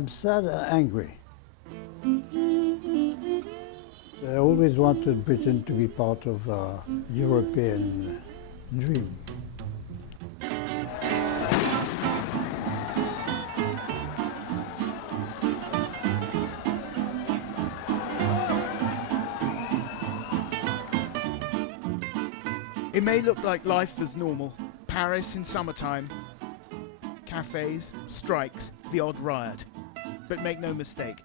I'm sad and angry. I always wanted Britain to be part of a European dream. It may look like life as normal. Paris in summertime, cafes, strikes, the odd riot. But make no mistake,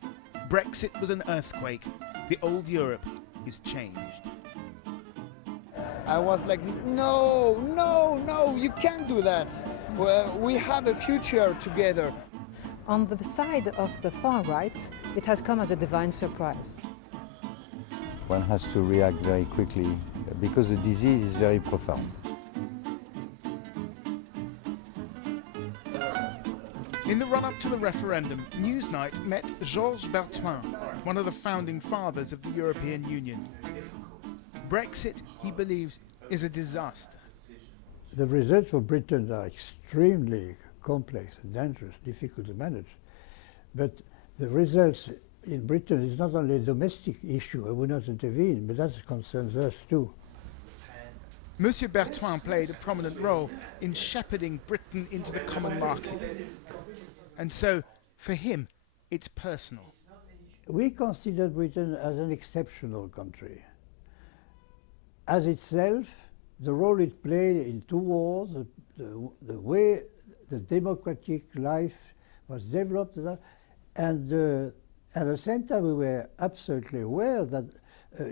Brexit was an earthquake. The old Europe is changed. I was like this, no, no, no, you can't do that. We have a future together. On the side of the far right, it has come as a divine surprise. One has to react very quickly because the disease is very profound. In the run-up to the referendum, Newsnight met Georges Bertoin, one of the founding fathers of the European Union. Brexit, he believes, is a disaster. The results for Britain are extremely complex and dangerous, difficult to manage. But the results in Britain is not only a domestic issue, I will not intervene, but that concerns us too. Monsieur Bertoin played a prominent role in shepherding Britain into the common market. And so, for him, it's personal. We consider Britain as an exceptional country. As itself, the role it played in two wars, the way the democratic life was developed, and at the same time we were absolutely aware that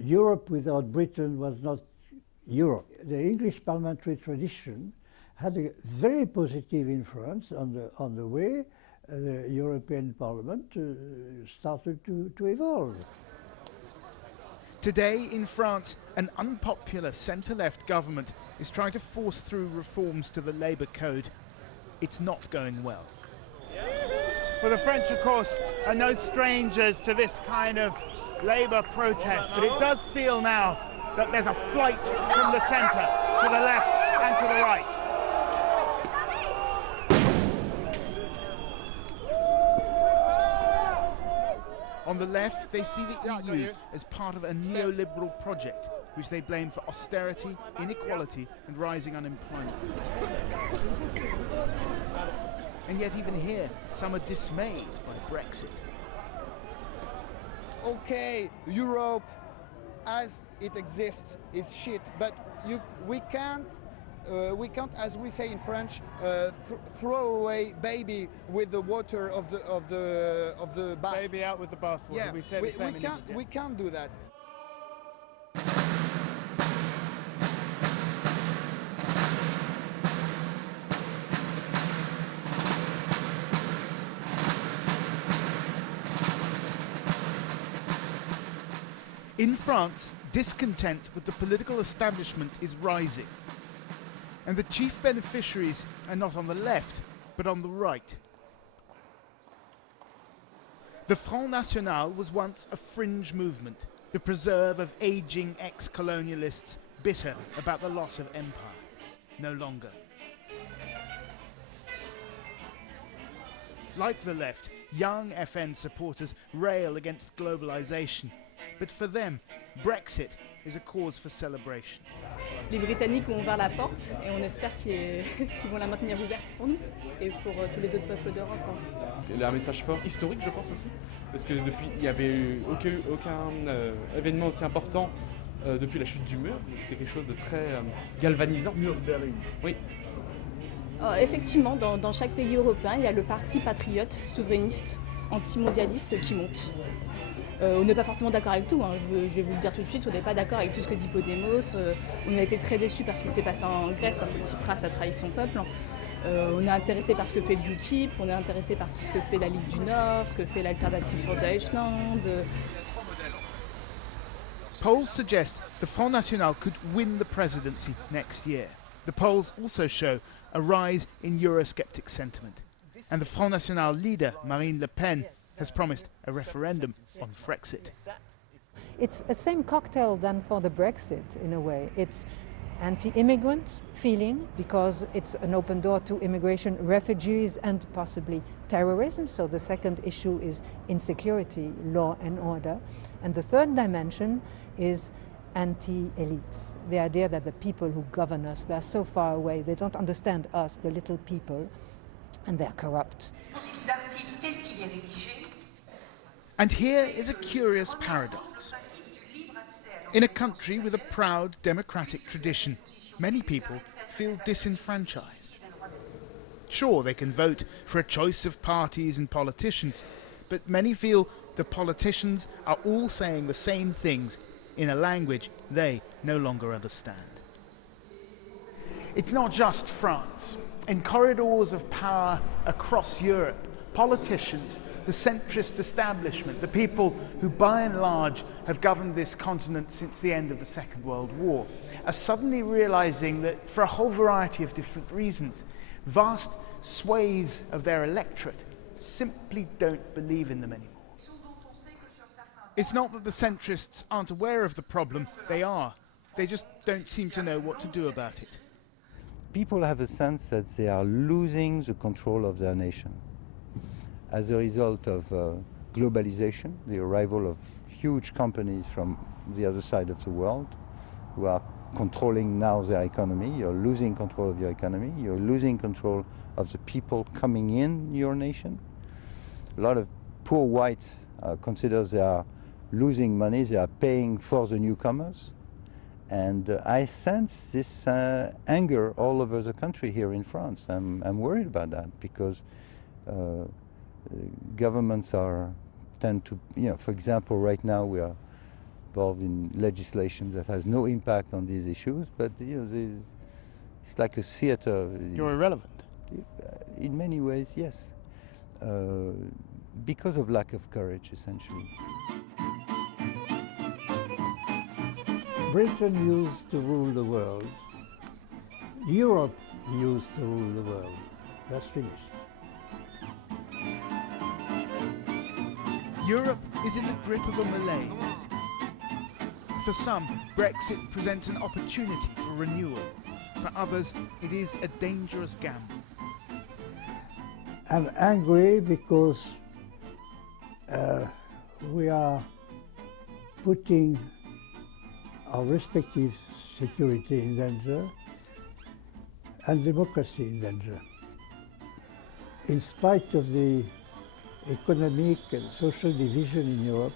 Europe without Britain was not Europe. The English parliamentary tradition had a very positive influence on the way the European Parliament started to evolve. Today in France, an unpopular centre-left government is trying to force through reforms to the Labour Code. It's not going well. Well, the French, of course, are no strangers to this kind of Labour protest, but it does feel now that there's a flight from the centre to the left and to the right. On the left, they see the EU as part of a neoliberal project, which they blame for austerity, inequality and rising unemployment. And yet even here, some are dismayed by Brexit. Okay, Europe as it exists is shit, but we can't, as we say in French, throw away baby with the water of the bath. Baby out with the bathwater. Yeah, we say the same in English. We can't do that. In France, discontent with the political establishment is rising. And the chief beneficiaries are not on the left, but on the right. The Front National was once a fringe movement, the preserve of aging ex-colonialists bitter about the loss of empire. No longer. Like the left, young FN supporters rail against globalization. But for them, Brexit is a cause for celebration. Les Britanniques ont ouvert la porte et on espère qu'ils vont la maintenir ouverte pour nous et pour tous les autres peuples d'Europe. Il y a un message fort, historique je pense aussi, parce que depuis il n'y avait eu aucun événement aussi important depuis la chute du mur, donc c'est quelque chose de très galvanisant. Mur de Berlin. Oui. Effectivement, dans chaque pays européen, il y a le parti patriote, souverainiste, anti-mondialiste qui monte. On n'est pas forcément d'accord avec tout, hein. Je vais vous le dire tout de suite, on n'est pas d'accord avec tout ce que dit Podemos. On a été très déçus par ce qui s'est passé en Grèce, parce que Tsipras a trahi son peuple. On est intéressé par ce que fait l'UKIP, on est intéressé par ce que fait la Ligue du Nord, ce que fait l'Alternative für Deutschland. Polls suggest the Front National could win the presidency next year. The polls also show a rise in Eurosceptic sentiment. And the Front National leader, Marine Le Pen, has promised a referendum on Frexit. It's the same cocktail than for the Brexit, in a way. It's anti-immigrant feeling, because it's an open door to immigration, refugees and possibly terrorism, so the second issue is insecurity, law and order. And the third dimension is anti-elites, the idea that the people who govern us, they're so far away, they don't understand us, the little people, and they're corrupt. And here is a curious paradox. In a country with a proud democratic tradition, many people feel disenfranchised. Sure, they can vote for a choice of parties and politicians, but many feel the politicians are all saying the same things in a language they no longer understand. It's not just France. In corridors of power across Europe, politicians, the centrist establishment, the people who by and large have governed this continent since the end of the Second World War, are suddenly realizing that for a whole variety of different reasons, vast swathes of their electorate simply don't believe in them anymore. It's not that the centrists aren't aware of the problem, they are. They just don't seem to know what to do about it. People have a sense that they are losing the control of their nation. As a result of globalization, the arrival of huge companies from the other side of the world who are controlling now their economy, you're losing control of your economy, you're losing control of the people coming in your nation. A lot of poor whites consider they are losing money, they are paying for the newcomers. And I sense this anger all over the country here in France. I'm worried about that because governments tend to, for example, right now we are involved in legislation that has no impact on these issues, but it's like a theater. You're irrelevant. In many ways, yes. Because of lack of courage, essentially. Britain used to rule the world. Europe used to rule the world. That's finished. Europe is in the grip of a malaise. For some, Brexit presents an opportunity for renewal. For others, it is a dangerous gamble. I'm angry because we are putting our respective security in danger and democracy in danger. In spite of the economic and social division in Europe,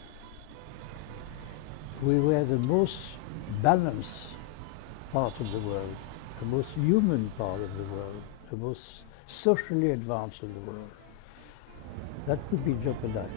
we were the most balanced part of the world, the most human part of the world, the most socially advanced of the world. That could be jeopardized.